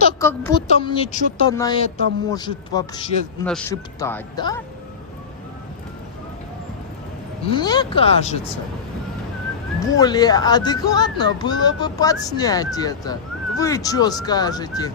будто, как будто мне что-то на это может вообще нашептать, да? Мне кажется, более адекватно было бы подснять это. Вы что скажете?